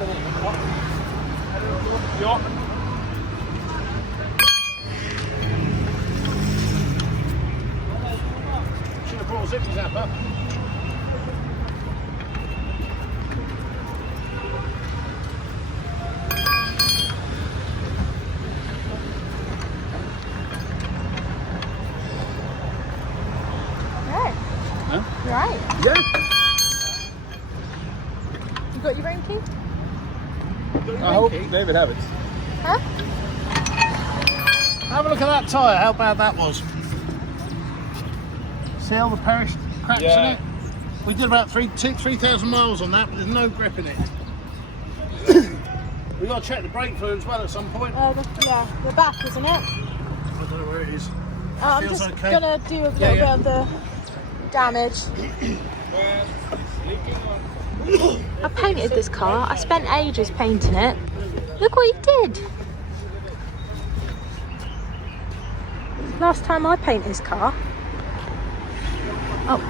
Ja. Should have brought a zippy zapper. Huh? You right? Yeah. You got your own key? I hope David have it. Huh? Have a look at that tyre, how bad that was. See all the cracks in it? We did about 3,000 miles on that, but there's no grip in it. We got to check the brake fluid as well at some point. The back, isn't it? I don't know where it is. I'm Feels just okay. gonna do a little bit of the damage. I painted this car. I spent ages painting it. Look what he did. Last time I painted this car. Oh,